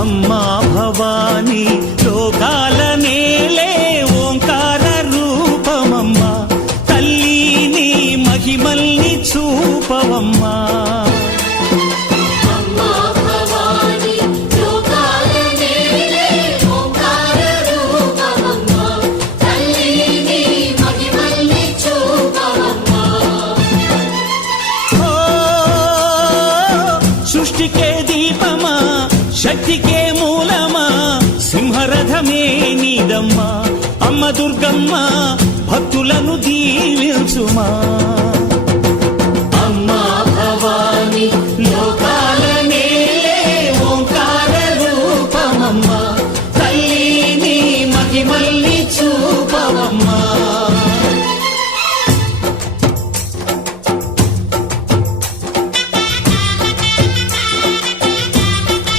అమ్మా భవానీ లోకాల నేలే ఓంకార రూపమమ్మా తల్లి నీ మహిమల్ని చూపవమ్మా సృష్టికే దీపమా శక్తికే మూలమా సింహరథమే నీదమ్మా అమ్మ దుర్గమ్మ భక్తులను దీవించుమా